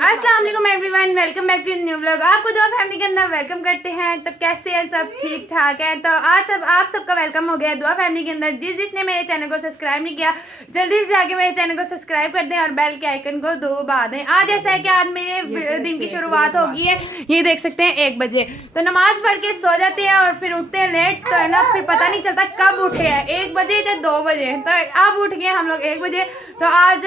अस्सलाम वालेकुम everyone, welcome back to new vlog. आपको दुआ फैमिली के अंदर वेलकम करते हैं। तो कैसे हैं सब? ठीक ठाक है। तो आज आप सबका वेलकम हो गया दुआ फैमिली के अंदर। जिसने मेरे चैनल को सब्सक्राइब नहीं किया जल्दी से जाके मेरे चैनल को सब्सक्राइब कर दें और बेल के आइकन को दबा दें। आज ऐसा है कि आज मेरे दिन की शुरुआत होगी है, ये देख सकते हैं 1 बजे। तो नमाज पढ़ के सो जाते हैं और फिर उठते हैं लेट, तो है ना, फिर पता नहीं चलता कब उठे हैं, 1 बजे या 2 बजे। तो अब उठ गए हम लोग 1 बजे। तो आज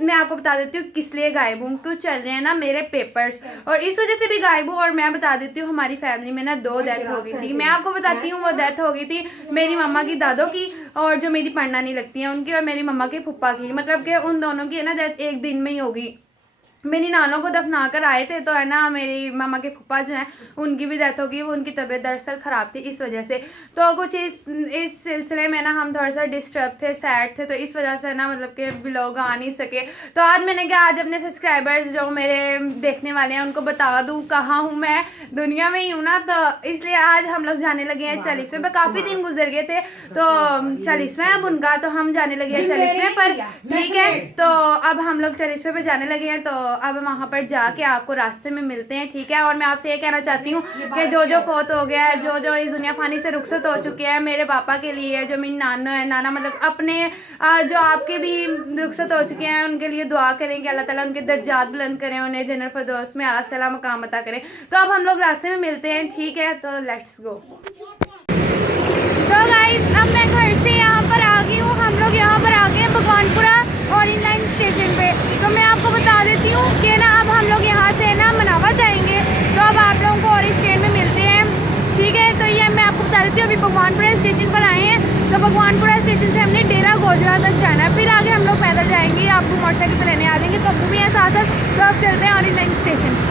मैं आपको बता देती हूँ किस लिए गायब हूँ। क्यों चल रहे हैं ना मेरे पेपर्स, और इस वजह से भी गायब हूँ। और मैं बता देती हूँ हमारी फैमिली में ना 2 डेथ हो गई थी। मैं आपको बताती हूँ वो डेथ हो गई थी मेरी मम्मा की दादों की, और जो मेरी पढ़ना नहीं लगती है उनकी, और मेरी मम्मा के फुप्पा की। मतलब कि उन दोनों की है ना डेथ एक दिन में ही होगी। मेरी नानों को दफना कर आए थे, तो है ना मेरी मामा के फुप्पा जो हैं उनकी भी डेथ होगी। वो उनकी तबीयत दरअसल ख़राब थी, इस वजह से। तो कुछ इस सिलसिले में ना हम थोड़ा सा डिस्टर्ब थे, सैड थे, तो इस वजह से ना मतलब कि व्लॉग आ नहीं सके। तो आज मैंने कहा आज अपने सब्सक्राइबर्स जो मेरे देखने वाले हैं उनको बता दूँ कहाँ हूँ मैं, दुनिया में ही हूँ ना। तो इसलिए आज हम लोग जाने लगे हैं 40वें पर। काफ़ी दिन गुजर गए थे, तो 40वां अब उनका, तो हम जाने लगे हैं 40वें पर। ठीक है, तो अब हम लोग 40वें पर जाने लगे हैं। तो अब वहाँ पर जाके आपको रास्ते में मिलते हैं, ठीक है। और मैं आपसे ये कहना चाहती हूँ कि जो जो फौत हो गया है, जो जो इस दुनिया फानी से रुखसत हो चुके हैं, मेरे पापा के लिए, जो मेरी नाना है, नाना मतलब अपने जो आपके भी रुखसत हो चुके हैं, उनके लिए दुआ करें कि अल्लाह ताला उनके दर्जात बुलंद करें, उन्हें जन्नत फिरदौस में आला सलाम मकाम अता करें। तो अब हम लोग रास्ते में मिलते हैं, ठीक है। तो लेट्स गो। तो गाइस अब मैं घर से यहाँ पर आ गई हूँ। हम लोग यहाँ पर आ गए हैं भगवानपुरा ऑरेंज लाइन स्टेशन पे। तो मैं आपको बता देती हूँ कि ना अब हम लोग यहाँ से ना मनावा जाएंगे। तो अब आप लोगों को ऑरेंज ट्रेन में मिलते हैं, ठीक है। तो ये मैं आपको बता देती हूँ, अभी भगवानपुरा स्टेशन पर आए हैं। तो भगवानपुरा स्टेशन से हमने डेरा गोजरा तक जाना है, फिर आगे हम लोग पैदल जाएंगे। आपको मोटरसाइकिल पर लेने आ जाएंगे, तो अबू भी हैं साथ साथ। तो अब चलते हैं ऑरेंज लाइन स्टेशन।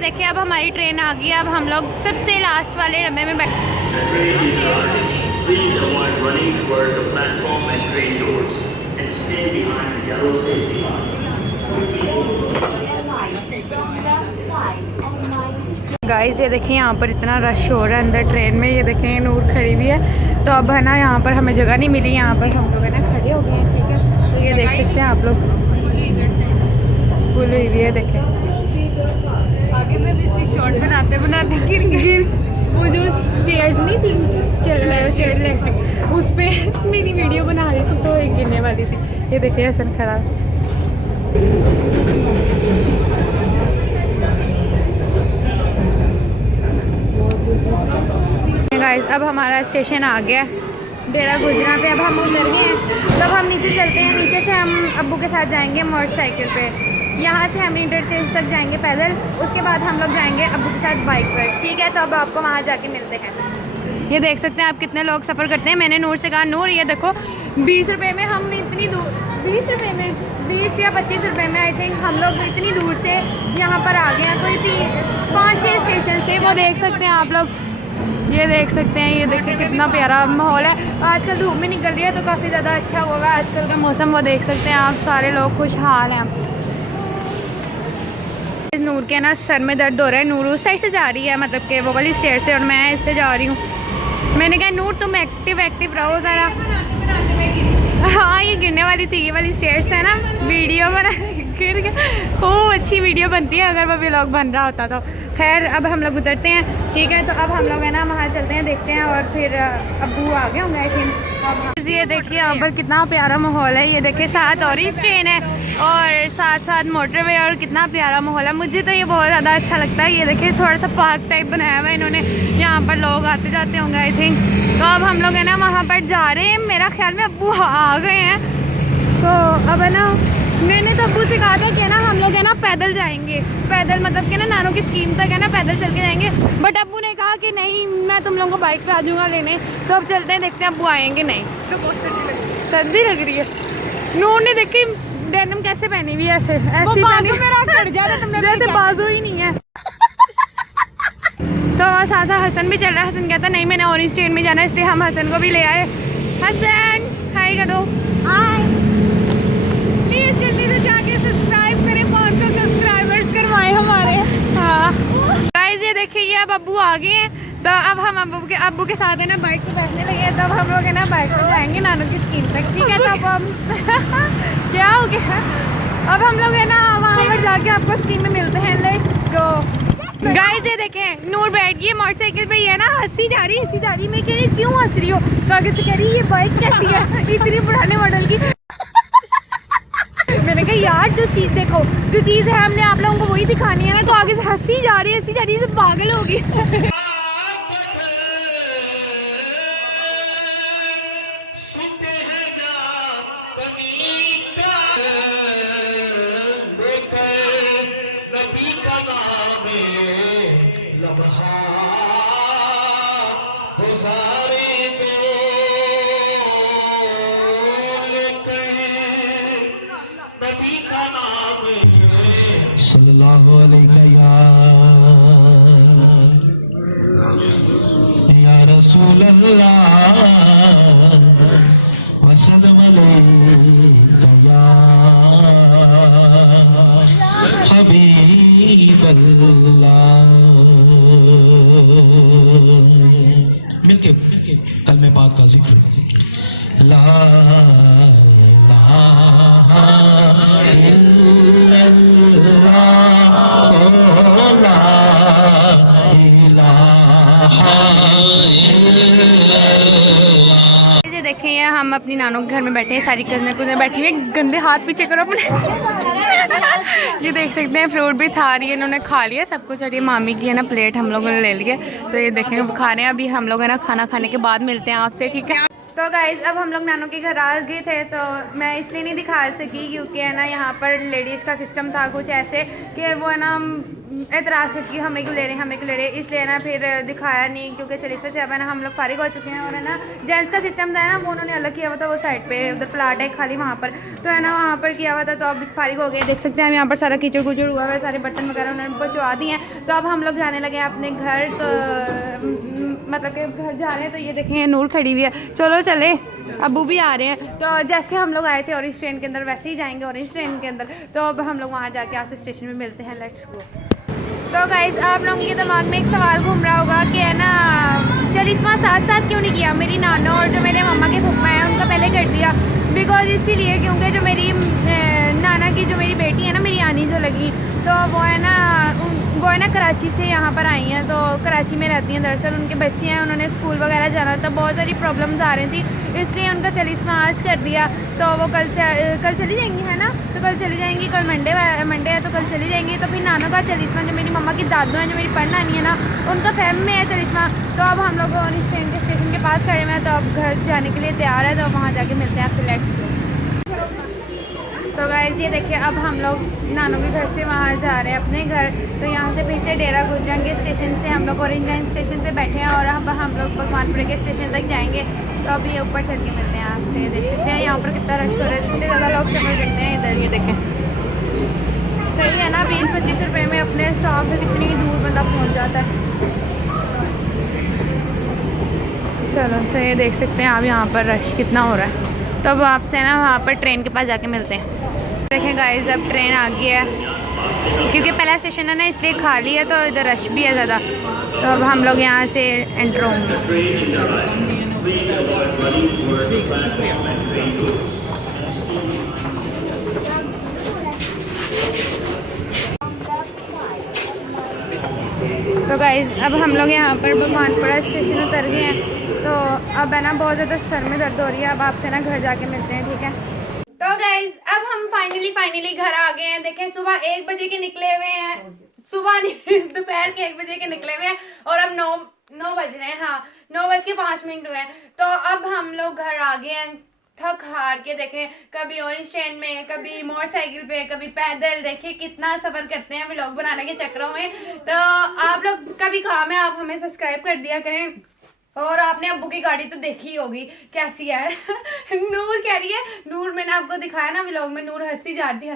देखिए अब हमारी ट्रेन आ गई है। अब हम लोग सबसे लास्ट वाले डब्बे में बैठे। गाइस ये देखिए यहाँ पर इतना रश हो रहा है अंदर ट्रेन में। ये देखें नूर खड़ी हुई है। तो अब है ना यहाँ पर हमें जगह नहीं मिली, यहाँ पर हम लोग है ना खड़े हो गए हैं, ठीक है। तो ये देख सकते हैं आप लोग, फुल हुई हुई है। देखें आगे में भी इसकी शॉट बनाते बनाते गिर वो जो स्टेयर्स नहीं थी चेयर उस पर मेरी वीडियो बना रही थी, तो एक गिरने वाली थी। ये देखिए हसन खड़ा। गाइस अब हमारा स्टेशन आ गया डेरा गुजरा पे। अब हम उतर गए हैं, तब हम नीचे चलते हैं। नीचे से हम अब्बू के साथ जाएंगे मोटरसाइकिल पे। यहाँ से हम इंटरचेंज तक जाएंगे पैदल, उसके बाद हम लोग जाएंगे अब्बू के साथ बाइक पर, ठीक है। तो अब आपको वहाँ जाके मिलते हैं। ये देख सकते हैं आप कितने लोग सफ़र करते हैं। मैंने नूर से कहा नूर ये देखो 20 रुपये में हम इतनी दूर, 20 रुपये में 20 या 25 रुपये में आई थिंक हम लोग इतनी दूर से यहाँ पर आ गए हैं। कोई 5-6 स्टेशन थे, वो देख सकते हैं आप लोग। ये देख सकते हैं, ये देखिए कितना प्यारा माहौल है। आजकल धूप में निकल रही है तो काफ़ी ज़्यादा अच्छा होगा आजकल का मौसम। वो देख सकते हैं आप, सारे लोग खुशहाल हैं। नूर के ना सर में दर्द हो रहा है। नूर उस साइड से जा रही है, मतलब कि वो वाली स्टेयर से, और मैं इससे जा रही हूँ। मैंने कहा नूर तुम एक्टिव रहो ज़रा। हाँ ये गिरने वाली थी, ये वाली स्टेयर्स है ना, वीडियो बना गिर गया। खूब अच्छी वीडियो बनती है अगर वो व्लॉग बन रहा होता तो। खैर अब हम लोग उतरते हैं, ठीक है। तो अब हम लोग है ना वहाँ चलते हैं, देखते हैं। और फिर अब्बू आ गए होंगे आई थिंक। ये देखिए यहाँ पर कितना प्यारा माहौल है। ये देखिए साथ ऑरेंज ट्रेन है और साथ साथ मोटरवे, और कितना प्यारा माहौल है। मुझे तो ये बहुत ज़्यादा अच्छा लगता है। ये देखिए थोड़ा सा पार्क टाइप बनाया हुआ है इन्होंने, यहाँ पर लोग आते जाते होंगे आई थिंक। तो अब हम लोग है ना वहाँ पर जा रहे हैं। मेरा ख्याल में अब्बू आ गए हैं। तो अब है ना मैंने तो अब्बू से कहा था कि ना हम लोग है ना पैदल जाएंगे, पैदल मतलब कि ना नानों की स्कीम तक है ना पैदल चल के जाएंगे। बट अब्बू ने कहा कि नहीं मैं तुम लोगों को बाइक पे आ जाऊँगा लेने। तो अब चलते हैं, देखते हैं अब्बू आएंगे नहीं। तो बहुत सर्दी लग रही है। नूर ने देखी डेनिम कैसे पहनी हुई है, ऐसे ऐसी जैसे बाजू ही नहीं है। तो साथ साथ हसन भी चल रहा है। हसन कहता नहीं मैंने ऑरेंज ट्रेन में जाना है, इसलिए हम हसन को भी ले आए। हसन हाय हाय कर दो। हाय, प्लीज जल्दी से जाके सब्सक्राइब करें, 500 सब्सक्राइबर्स करवाएं हमारे। हाँ गाइस ये देखिए ये अब अब्बू आ गए हैं, तो अब हम अब्बू के साथ है ना बाइक पे बैठने लगे हैं। तब हम लोग है ना बाइक पे जाएंगे नानू की स्कीम तक, ठीक है। तब हम क्या हो गया, अब हम लोग है ना वहाँ पर जाके आपको स्कीम में मिलते हैं। Let's go guys. ये देखें नूर बैठ गई है मोटरसाइकिल पे, ये ना हंसी जा रही मैं कह रही क्यों हंस रही हो, तो आगे से कह रही ये बाइक कैसी है इतनी पुराने मॉडल की। मैंने कहा यार जो चीज़ देखो, जो चीज़ है हमने आप लोगों को वही दिखानी है ना, तो आगे से हंसी जा रही है, सब पागल होगी। सल्लल्लाहु अलैहि या रसूल अल्लाह वसल्लम अलैका या हबीब अल्लाह। मिलके कलमे पाक का जिक्र ला इलाहा ये देखें ये हम अपनी नानों के घर में बैठे हैं, सारी कज़नें बैठी हुई हैं। गंदे हाथ पीछे करो अपने। ये देख सकते हैं फ्रूट भी था रही है, इन्होंने खा लिया सब कुछ। और ये मामी की है ना प्लेट हम लोगों ने ले लिए, तो ये देखें खा रहे हैं। अभी हम लोग है ना खाना खाने के बाद मिलते हैं आपसे, ठीक है। तो गाइज़ अब हम लोग नानू के घर आ गए थे, तो मैं इसलिए नहीं दिखा सकी क्योंकि है ना यहाँ पर लेडीज़ का सिस्टम था कुछ ऐसे कि वो है ना एतराज़ करती कि हमें क्यों ले रहे हैं, इसलिए ना फिर दिखाया नहीं। क्योंकि चलिए इस पे से अब है ना हम लोग फारिग हो चुके हैं। और है ना जेंट्स का सिस्टम था ना वो उन्होंने अलग किया हुआ था, वो साइड पे उधर प्लाट है खाली वहाँ पर, तो है ना वहाँ पर किया हुआ था। तो अब फारिग हो गए, देख सकते हैं हम यहाँ पर सारा कीचड़ कुचड़ हुआ है, सारे बर्तन वगैरह उन्होंने पहुँचवा दिए हैं। तो अब हम लोग जाने लगे अपने घर, तो मतलब कि घर जा रहे हैं। तो ये देखें नूर खड़ी हुई है, चलो चले, अब्बू भी आ रहे हैं। तो जैसे हम लोग आए थे ऑरेंज ट्रेन के अंदर वैसे ही जाएंगे ऑरेंज ट्रेन के अंदर। तो अब हम लोग वहाँ जाके आपसे स्टेशन में मिलते हैं, लेट्स गो। तो गाइस आप लोगों के दिमाग में एक सवाल घूम रहा होगा कि है ना 40वां साथ क्यों नहीं किया मेरी नाना और जो मेरे मम्मा के फूफा हैं उनका पहले कर दिया। बिकॉज इसीलिए क्योंकि जो मेरी नाना की जो मेरी बेटी है ना मेरी आनी जो लगी, तो वो है ना कराची से यहाँ पर आई हैं। तो कराची में रहती हैं, दरअसल उनके बच्चे हैं, उन्होंने स्कूल वगैरह जाना था, बहुत सारी प्रॉब्लम्स आ रही थी, इसलिए उनका 40वां आज कर दिया। तो वो कल चली जाएंगी है ना, तो कल चली जाएंगी, कल मंडे है तो कल चली जाएंगी। तो फिर नानों का 40वां, जो मेरी मम्मा की दादू हैं जो मेरी पढ़नानी है ना उनका फैम में है 40वां। तो अब हम लोग ऑरेंज ट्रेन के स्टेशन के पास खड़े हुए हैं, तो अब घर जाने के लिए तैयार है, तो वहाँ जाके मिलते हैं आपसे, लेट्स गो। तो गाइस ये देखिए अब हम लोग नानू के घर से वहाँ जा रहे हैं अपने घर। तो यहाँ से फिर से डेरा गुजरांगे स्टेशन से हम लोग ऑरेंज लाइन स्टेशन से बैठे हैं और अब हम लोग भगवानपुर के स्टेशन तक जाएंगे। तो अभी ये ऊपर चल के मिलते हैं आपसे। ये देख सकते हैं यहाँ पर कितना रश हो रहा है, कितने ज़्यादा लोग सफ़र करते हैं इधर। ये देखें सही है ना, 20-25 रुपये में अपने स्टॉप से कितनी दूर बंदा पहुँच जाता है। चलो तो ये देख सकते हैं आप यहाँ पर रश कितना हो रहा है। तो अब आपसे ना वहाँ पर ट्रेन के पास जाके मिलते हैं। देखें गाइस अब ट्रेन आ गई है, क्योंकि पहला स्टेशन है ना इसलिए खाली है, तो इधर रश भी है ज़्यादा। तो अब हम लोग यहाँ से एंटर होंगे। तो गाइस अब हम लोग यहाँ पर भगवानपुरा स्टेशन उतर गए हैं। तो अब है ना बहुत ज़्यादा सर में दर्द हो रही है। अब आपसे ना घर जाके मिलते हैं, ठीक है। तो गाइस अब हम फाइनली घर आ गए हैं। देखें सुबह 1 बजे के निकले हुए हैं, सुबह नहीं दोपहर के 1 बजे के निकले हुए हैं और अब 9 बज रहे हैं। हाँ 9:05 हुए हैं। तो अब हम लोग घर आ गए हैं थक हार के। देखें कभी ऑरेंज ट्रेन में, कभी मोटरसाइकिल पे, कभी पैदल, देखिए कितना सफ़र करते हैं व्लॉग बनाने के चक्करों में। तो आप लोग का भी काम है, आप हमें सब्सक्राइब कर दिया करें। और आपने अब्बू की गाड़ी तो देखी होगी कैसी है। नूर कह रही है, नूर मैंने आपको दिखाया ना व्लॉग में, नूर हंसती जाती।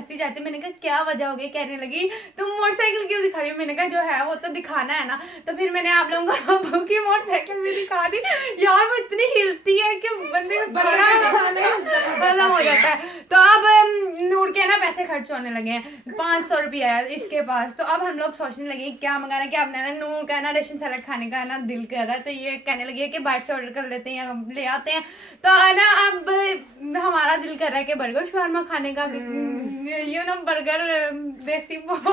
मैंने कहा क्या वजह हो गई, कहने लगी तुम मोटरसाइकिल क्यों दिखा रही हो। मैंने कहा जो है वो तो दिखाना है ना। तो फिर मैंने आप लोगों को अब्बू की मोटरसाइकिल भी दिखा दी। यार वो इतनी हिलती है कि बंदे को बड़ा जाता है। तो अब नूर के ना पैसे खर्च होने लगे हैं, 500 रुपया है इसके पास। तो अब हम लोग सोचने लगे क्या मंगाना क्या बनाना। नूर का ना रेशन सैलेड खाने का ना दिल कर रहा है, तो ये कहने लगी है कि बाहर से ऑर्डर कर लेते हैं या ले आते हैं। तो ना अब हमारा दिल कर रहा है कि बर्गर शवारमा खाने का, यू नो बर्गर देसी हम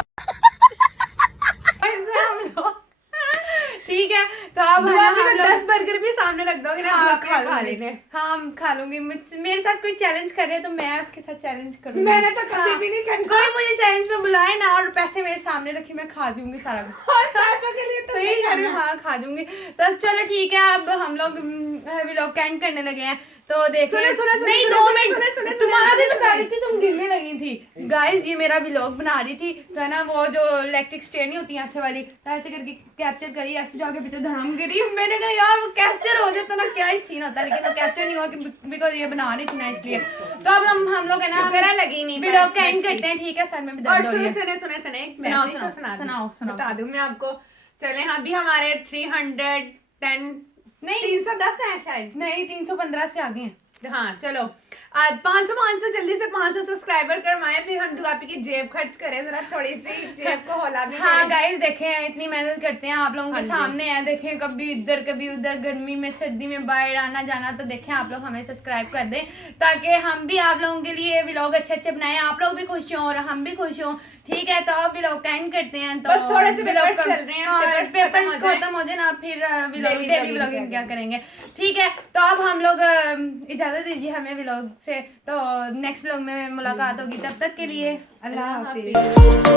लोग ठीक है। तो अब हम 10 बर्गर भी सामने रख दोगे ना, हाँ, खा लेने। हाँ खा लूंगी। मेरे साथ कोई चैलेंज कर रहे हैं तो मैं उसके साथ चैलेंज करूंगी। मैंने तो कभी भी नहीं करना। कोई मुझे चैलेंज में बुलाए ना और पैसे मेरे सामने रखे, मैं खा दूंगी सारा कुछ। पैसों के लिए तो सही कह रही हूँ, हाँ खा दूंगी। तो चलो ठीक है, अब हम लोग व्लॉग एंड करने लगे हैं। तो देखिए नहीं 2 मिनट तुम्हारा भी बता रही थी, तुम गिरने लगी थी। गाइस ये मेरा व्लॉग बना रही थी, तो है ना वो जो इलेक्ट्रिक स्ट्रेन नहीं होती ऐसे वाली, तो ऐसे करके कैप्चर करी, ऐसे जाके पीछे धड़ाम गिरी। मैंने कहा यार वो कैप्चर हो जाता ना क्या ही सीन होता, लेकिन वो कैप्चर नहीं हुआ बिकॉज ये बना रही थी ना इसलिए। तो अब हम लोग है ना मेरा लगी नहीं, व्लॉग एंड करते हैं, ठीक है। सर में भी दर्द हो रही है। सुनाओ बता दूं मैं आपको। चले हाँ, अभी हमारे 310 नहीं 310 है शायद, नहीं 315 से आगे हैं। हाँ चलो 500 जल्दी से 500 सब्सक्राइबर करवाएं, फिर हम दुआपी की जेब खर्च करें, जरा थोड़ी सी जेब को होला भी हाँ करें। गाइस देखें इतनी मेहनत करते हैं आप लोगों हाँ के जी। सामने है, देखें कभी इधर कभी उधर, गर्मी में सर्दी में बाहर आना जाना, तो देखें आप लोग हमें सब्सक्राइब कर दें ताकि हम भी आप लोगों के लिए व्लॉग अच्छे अच्छे बनाएं, आप लोग भी खुश हों और हम भी खुश हों, ठीक है। तो अब व्लॉग एंड करते हैं। तो बस थोड़े से vlog पेपर्स का- चल रहे हैं, हाँ, पेपर्स खत्म हो जाए ना, फिर Daily डेली vlogging व्लॉगिंग क्या करेंगे, ठीक है। तो अब हम लोग इजाजत दीजिए हमें व्लॉग से, तो नेक्स्ट व्लॉग में मुलाकात होगी, तब तक के लिए अल्लाह हाफिज। हाफिज।